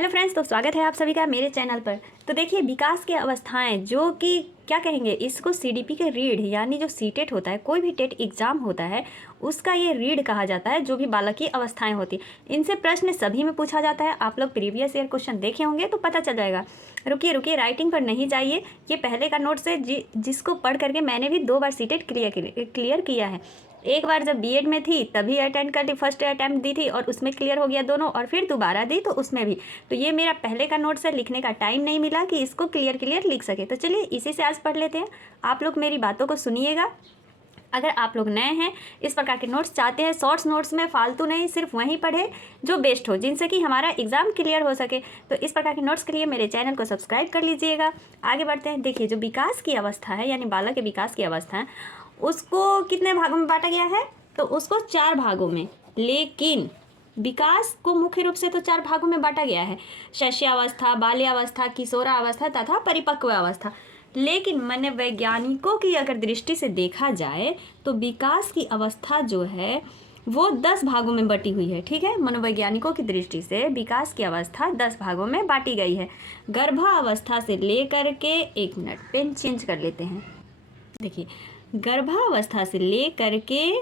Hello friends, तो स्वागत है आप सभी का मेरे चैनल पर। तो देखिए, विकास की अवस्थाएं जो कि क्या कहेंगे, इसको सीडीपी के रीढ़ यानी जो सीटेट होता है, कोई भी टेट एग्जाम होता है उसका ये रीढ़ कहा जाता है, जो भी बालक की अवस्थाएं होती। इनसे प्रश्न सभी में पूछा जाता है। आप लोग प्रीवियस ईयर क्वेश्चन देखे होंगे तो पता चल जाएगा। रुकिए, राइटिंग पर नहीं जाइए। ये पहले का नोट्स है जिसको पढ़ करके मैंने भी 2 बार सीटेट क्लियर किया है। एक बार जब बीएड में थी तभी अटेंड कर ली, फर्स्ट अटैम्प्ट दी थी और उसमें क्लियर हो गया दोनों, और फिर दोबारा दी तो उसमें भी। तो ये मेरा पहले का नोट्स है, लिखने का टाइम नहीं मिला कि इसको क्लियर लिख सके। तो चलिए इसी से आज पढ़ लेते हैं। आप लोग मेरी बातों को सुनिएगा। अगर आप लोग नए हैं, इस प्रकार के नोट्स चाहते हैं, शॉर्ट्स नोट्स में फालतू नहीं, सिर्फ वहीं पढ़े जो बेस्ट हो, जिनसे कि हमारा एग्जाम क्लियर हो सके। तो इस प्रकार के नोट्स के लिए मेरे चैनल को सब्सक्राइब कर लीजिएगा। आगे बढ़ते हैं। देखिए, जो विकास की अवस्था है यानी बालक के विकास की अवस्था है, उसको कितने भागों में बांटा गया है? तो उसको 4 भागों में। लेकिन विकास को मुख्य रूप से तो 4 भागों में बांटा गया है: शैशवावस्था, बाल्यावस्था, किशोरावस्था तथा परिपक्व अवस्था। लेकिन मनोवैज्ञानिकों की अगर दृष्टि से देखा जाए तो विकास की अवस्था जो है वो 10 भागों में बटी हुई है। ठीक है, मनोवैज्ञानिकों की दृष्टि से विकास की अवस्था 10 भागों में बांटी गई है। गर्भावस्था से लेकर के, एक मिनट पेन चेंज कर लेते हैं। देखिए, गर्भावस्था से लेकर के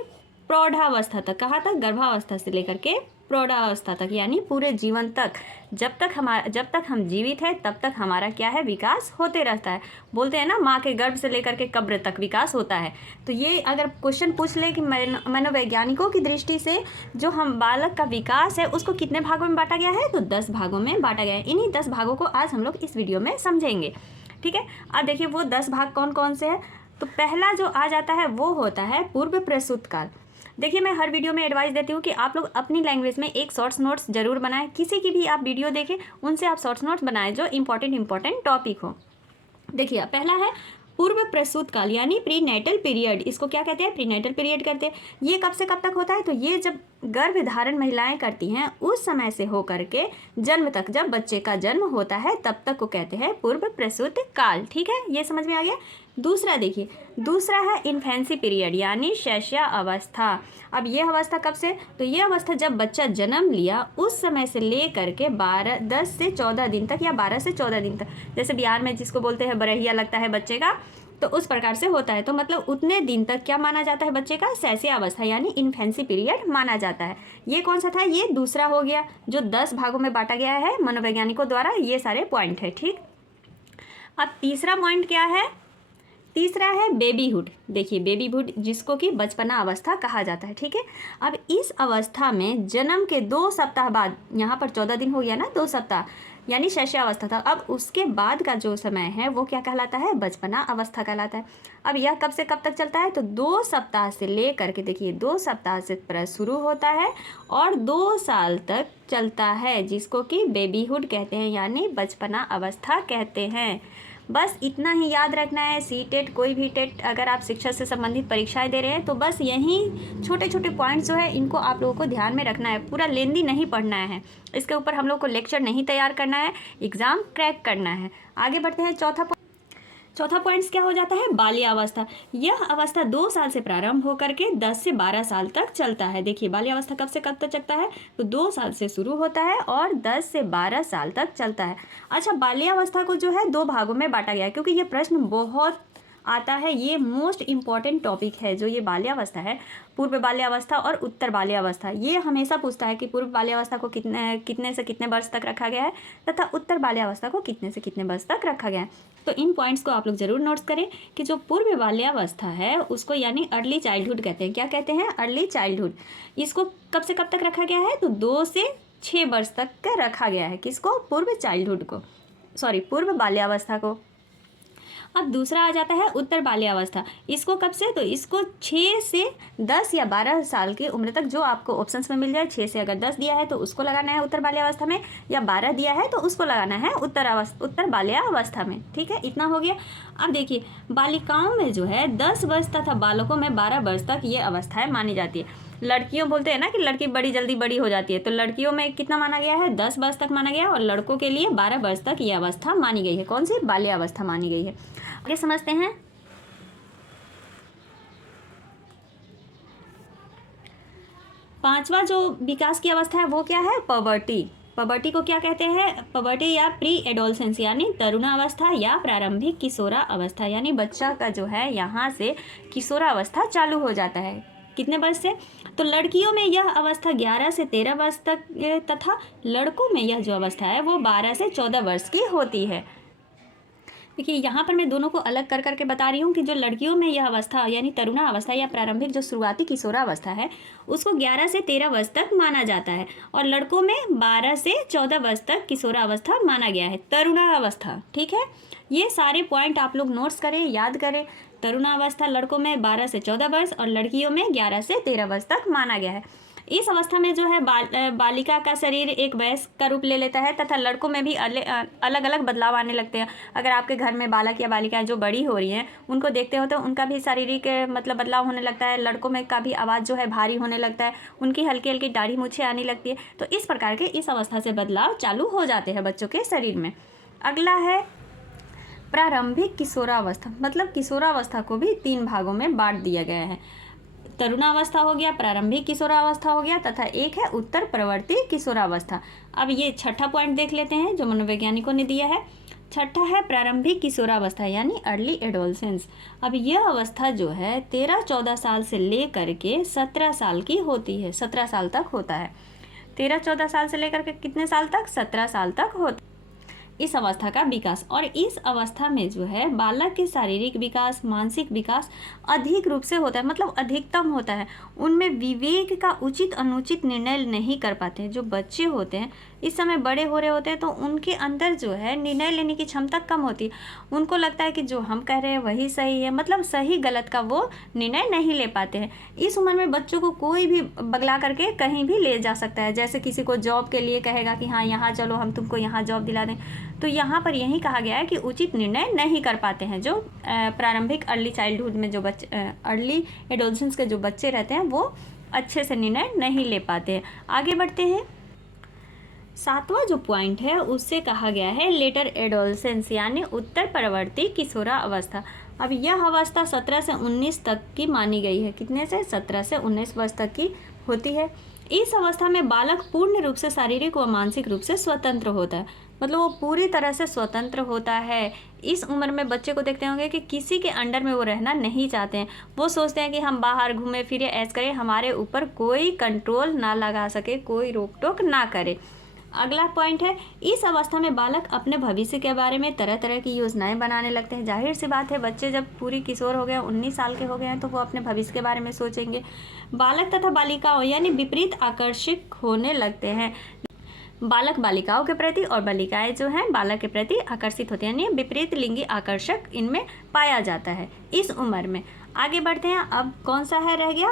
प्रौढ़ावस्था तक। कहाँ तक? गर्भावस्था से लेकर के प्रौढ़ावस्था तक, यानी पूरे जीवन तक। जब तक हम जीवित हैं तब तक हमारा क्या है? विकास होते रहता है। बोलते हैं ना, माँ के गर्भ से लेकर के कब्र तक विकास होता है। तो ये अगर क्वेश्चन पूछ ले कि मनोवैज्ञानिकों की दृष्टि से जो हम बालक का विकास है उसको कितने भागों में बांटा गया है, तो 10 भागों में बांटा गया है। इन्हीं 10 भागों को आज हम लोग इस वीडियो में समझेंगे। ठीक है, अब देखिए वो 10 भाग कौन कौन से हैं। तो पहला जो आ जाता है वो होता है पूर्व प्रसूत काल। देखिए, मैं हर वीडियो में एडवाइस देती हूँ कि आप लोग अपनी लैंग्वेज में एक शॉर्ट्स नोट्स जरूर बनाएं। किसी की भी आप वीडियो देखें, उनसे आप शॉर्ट्स नोट्स बनाएं जो इंपॉर्टेंट टॉपिक हो। देखिए, पहला है पूर्व प्रसूत काल यानी प्रीनेटल पीरियड। इसको क्या कहते हैं? प्रीनेटल पीरियड कहते हैं। ये कब से कब तक होता है? तो ये जब गर्भ धारण महिलाएं करती हैं उस समय से होकर के जन्म तक, जब बच्चे का जन्म होता है तब तक को कहते हैं पूर्व प्रसूत काल। ठीक है, ये समझ में आ गया। दूसरा देखिए, दूसरा है इन्फेंसी पीरियड यानी शैशव अवस्था। अब ये अवस्था कब से? तो ये अवस्था जब बच्चा जन्म लिया उस समय से ले करके 10 से 14 दिन तक, या 12 से 14 दिन तक। जैसे बिहार में जिसको बोलते हैं बरहिया लगता है बच्चे का, तो उस प्रकार से होता है। तो मतलब उतने दिन तक क्या माना जाता है? बच्चे का शैशव अवस्था यानी इन्फेंसी पीरियड माना जाता है। ये कौन सा था? ये दूसरा हो गया, जो 10 भागों में बांटा गया है मनोवैज्ञानिकों द्वारा। ये सारे पॉइंट है। ठीक, अब तीसरा पॉइंट क्या है? तीसरा है बेबीहुड। देखिए, बेबीहुड जिसको कि बचपना अवस्था कहा जाता है। ठीक है, अब इस अवस्था में जन्म के 2 सप्ताह बाद, यहाँ पर 14 दिन हो गया ना, 2 सप्ताह यानी शैशव अवस्था था। अब उसके बाद का जो समय है वो क्या कहलाता है? बचपना अवस्था कहलाता है। अब यह कब से कब तक चलता है? तो 2 सप्ताह से ले करके, देखिए 2 सप्ताह से शुरू होता है और 2 साल तक चलता है, जिसको कि बेबीहुड कहते हैं यानी बचपना अवस्था कहते हैं। बस इतना ही याद रखना है। सीटेट, कोई भी टेट अगर आप शिक्षा से संबंधित परीक्षाएं दे रहे हैं तो बस यही छोटे छोटे पॉइंट्स जो है इनको आप लोगों को ध्यान में रखना है। पूरा लेंदी नहीं पढ़ना है, इसके ऊपर हम लोग को लेक्चर नहीं तैयार करना है, एग्ज़ाम क्रैक करना है। आगे बढ़ते हैं। चौथा पॉइंट्स क्या हो जाता है? बाल्यावस्था। यह अवस्था 2 साल से प्रारंभ होकर के 10 से 12 साल तक चलता है। देखिए, बाल्यावस्था कब से कब तक चलता है? तो 2 साल से शुरू होता है और 10 से 12 साल तक चलता है। अच्छा, बाल्यावस्था को जो है 2 भागों में बांटा गया है, क्योंकि ये प्रश्न बहुत आता है। ये मोस्ट इम्पॉर्टेंट टॉपिक है जो ये बाल्यावस्था है। पूर्व बाल्यावस्था और उत्तर बाल्यावस्था, ये हमेशा पूछता है कि पूर्व बाल्यावस्था को कितने से कितने वर्ष तक रखा गया है तथा उत्तर बाल्यावस्था को कितने से कितने वर्ष तक रखा गया है। तो इन पॉइंट्स को आप लोग जरूर नोट्स करें कि जो पूर्व बाल्यावस्था है उसको यानी अर्ली चाइल्डहुड कहते हैं। क्या कहते हैं? Early childhood. इसको कब से कब तक रखा गया है? तो 2 से 6 वर्ष तक का रखा गया है। किसको? पूर्व चाइल्डहुड को, सॉरी पूर्व बाल्यावस्था को। अब दूसरा आ जाता है उत्तर बाल्यावस्था। इसको कब से? तो इसको 6 से 10 या 12 साल की उम्र तक, जो आपको ऑप्शंस में मिल जाए। 6 से अगर 10 दिया है तो उसको लगाना है उत्तर बाल्यावस्था में, या 12 दिया है तो उसको लगाना है उत्तर बाल्यावस्था में। ठीक है, इतना हो गया। अब देखिए, बालिकाओं में जो है 10 वर्ष तथा बालकों में 12 वर्ष तक ये अवस्थाएं मानी जाती है। लड़कियों बोलते हैं ना कि लड़की बड़ी जल्दी बड़ी हो जाती है, तो लड़कियों में कितना माना गया है? 10 वर्ष तक माना गया, और लड़कों के लिए 12 वर्ष तक ये अवस्था मानी गई है। कौन सी? बाल्यावस्था मानी गई है। आगे समझते हैं। पांचवा जो विकास की अवस्था है वो क्या है? पॉवर्टी। पबर्टी को क्या कहते हैं? पबर्टी या प्री एडोलसेंस यानी तरुणावस्था या प्रारंभिक किशोरा अवस्था, यानी बच्चा का जो है यहाँ से किशोरावस्था चालू हो जाता है। कितने वर्ष से? तो लड़कियों में यह अवस्था 11 से 13 वर्ष तक तथा लड़कों में यह जो अवस्था है वो 12 से 14 वर्ष की होती है। देखिए यहाँ पर मैं दोनों को अलग कर करके बता रही हूँ कि जो लड़कियों में यह अवस्था यानी तरुणा अवस्था या प्रारंभिक जो शुरुआती किशोरावस्था है उसको 11 से 13 वर्ष तक माना जाता है, और लड़कों में 12 से 14 वर्ष तक किशोरावस्था माना गया है, तरुणा अवस्था। ठीक है, ये सारे पॉइंट आप लोग नोट्स करें, याद करें। तरुणावस्था लड़कों में 12 से 14 वर्ष और लड़कियों में 11 से 13 वर्ष तक माना गया है। इस अवस्था में जो है बालिका का शरीर एक वयस्क का रूप ले लेता है तथा लड़कों में भी अलग अलग बदलाव आने लगते हैं। अगर आपके घर में बालक या बालिका जो बड़ी हो रही हैं उनको देखते हो तो उनका भी शारीरिक मतलब बदलाव होने लगता है। लड़कों में का भी आवाज़ जो है भारी होने लगता है, उनकी हल्की हल्की दाढ़ी मूछें आने लगती है। तो इस प्रकार के इस अवस्था से बदलाव चालू हो जाते हैं बच्चों के शरीर में। अगला है प्रारंभिक किशोरावस्था, मतलब किशोरावस्था को भी 3 भागों में बांट दिया गया है। तरुणावस्था हो गया, प्रारंभिक किशोरावस्था हो गया तथा एक है उत्तर प्रवर्ती किशोरावस्था। अब ये छठा पॉइंट देख लेते हैं जो मनोवैज्ञानिकों ने दिया है। छठा है प्रारंभिक किशोरावस्था यानी अर्ली एडोलसेंस। अब यह अवस्था जो है 13-14 साल से लेकर के 17 साल की होती है, 17 साल तक होता है। 13-14 साल से लेकर के कितने साल तक? 17 साल तक होता है इस अवस्था का विकास। और इस अवस्था में जो है बालक के शारीरिक विकास, मानसिक विकास अधिक रूप से होता है, मतलब अधिकतम होता है। उनमें विवेक का उचित अनुचित निर्णय नहीं कर पाते हैं। जो बच्चे होते हैं इस समय बड़े हो रहे होते हैं तो उनके अंदर जो है निर्णय लेने की क्षमता कम होती है। उनको लगता है कि जो हम कह रहे हैं वही सही है, मतलब सही गलत का वो निर्णय नहीं ले पाते हैं। इस उम्र में बच्चों को कोई भी बगला करके कहीं भी ले जा सकता है। जैसे किसी को जॉब के लिए कहेगा कि हाँ यहाँ चलो, हम तुमको यहाँ जॉब दिला दें, तो यहाँ पर यही कहा गया है कि उचित निर्णय नहीं कर पाते हैं। जो प्रारंभिक अर्ली चाइल्डहुड में जो बच्चे, अर्ली एडोलसेंस के जो बच्चे रहते हैं वो अच्छे से निर्णय नहीं ले पाते हैं। आगे बढ़ते हैं। 7वां जो पॉइंट है उससे कहा गया है लेटर एडोलसेंस यानी उत्तर प्रवर्ती किशोरा अवस्था। अब यह अवस्था 17 से 19 तक की मानी गई है। कितने से? 17 से 19 वर्ष तक की होती है। इस अवस्था में बालक पूर्ण रूप से शारीरिक व मानसिक रूप से स्वतंत्र होता है, मतलब वो पूरी तरह से स्वतंत्र होता है। इस उम्र में बच्चे को देखते होंगे कि किसी के अंडर में वो रहना नहीं चाहते हैं। वो सोचते हैं कि हम बाहर घूमे फिरे, ऐश करें, हमारे ऊपर कोई कंट्रोल ना लगा सके, कोई रोक टोक ना करे। अगला पॉइंट है, इस अवस्था में बालक अपने भविष्य के बारे में तरह तरह की योजनाएं बनाने लगते हैं। जाहिर सी बात है, बच्चे जब पूरी किशोर हो गए, 19 साल के हो गए हैं, तो वो अपने भविष्य के बारे में सोचेंगे। बालक तथा बालिकाओं यानी विपरीत आकर्षित होने लगते हैं। बालक बालिकाओं के प्रति और बालिकाएं जो हैं बालक के प्रति आकर्षित होते हैं, यानी विपरीत लिंगी आकर्षक इनमें पाया जाता है इस उम्र में। आगे बढ़ते हैं। अब कौन सा है? रह गया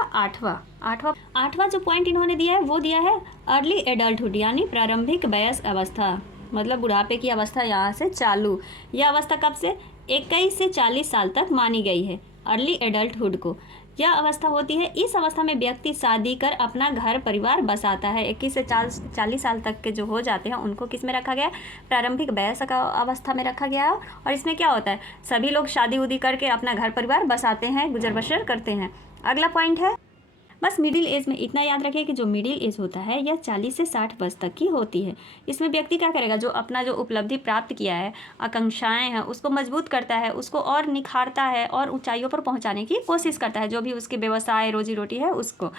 आठवां जो पॉइंट इन्होंने दिया है वो दिया है अर्ली एडल्टहुड यानी प्रारंभिक वयस्क अवस्था, मतलब बुढ़ापे की अवस्था यहाँ से चालू। यह अवस्था कब से? 21 से 40 साल तक मानी गई है अर्ली एडल्टहुड को। यह अवस्था होती है, इस अवस्था में व्यक्ति शादी कर अपना घर परिवार बसाता है। 21 से 40 साल तक के जो हो जाते हैं उनको किस में रखा गया? प्रारंभिक वयस्क अवस्था में रखा गया। और इसमें क्या होता है? सभी लोग शादी उदी करके अपना घर परिवार बसाते हैं, गुजर बसर करते हैं। अगला पॉइंट है, बस मिडिल एज में इतना याद रखिए कि जो मिडिल एज होता है यह 40 से 60 वर्ष तक की होती है। इसमें व्यक्ति क्या करेगा? जो अपना जो उपलब्धि प्राप्त किया है, आकांक्षाएं हैं, उसको मजबूत करता है, उसको और निखारता है और ऊंचाइयों पर पहुंचाने की कोशिश करता है, जो भी उसके व्यवसाय रोजी रोटी है उसको।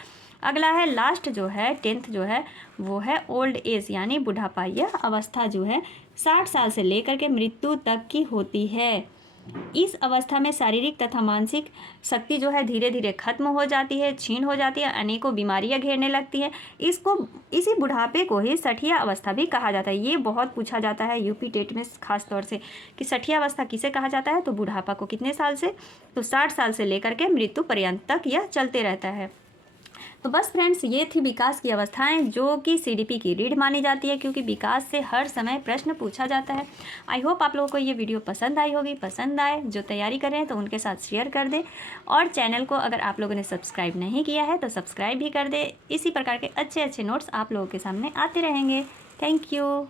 अगला है लास्ट जो है 10th जो है वो है ओल्ड एज यानी बुढ़ापा। यह अवस्था जो है 60 साल से लेकर के मृत्यु तक की होती है। इस अवस्था में शारीरिक तथा मानसिक शक्ति जो है धीरे धीरे खत्म हो जाती है, क्षीण हो जाती है, अनेकों बीमारियां घेरने लगती है। इसी बुढ़ापे को ही सठिया अवस्था भी कहा जाता है। ये बहुत पूछा जाता है यूपी टेट में खास तौर से कि सठिया अवस्था किसे कहा जाता है? तो बुढ़ापा को। कितने साल से? तो 60 साल से लेकर के मृत्यु पर्यंत तक यह चलते रहता है। तो बस फ्रेंड्स, ये थी विकास की अवस्थाएं जो कि सीडीपी की रीढ़ मानी जाती है, क्योंकि विकास से हर समय प्रश्न पूछा जाता है। आई होप आप लोगों को ये वीडियो पसंद आई होगी। पसंद आए, जो तैयारी कर रहे हैं तो उनके साथ शेयर कर दें, और चैनल को अगर आप लोगों ने सब्सक्राइब नहीं किया है तो सब्सक्राइब भी कर दें। इसी प्रकार के अच्छे अच्छे नोट्स आप लोगों के सामने आते रहेंगे। Thank you.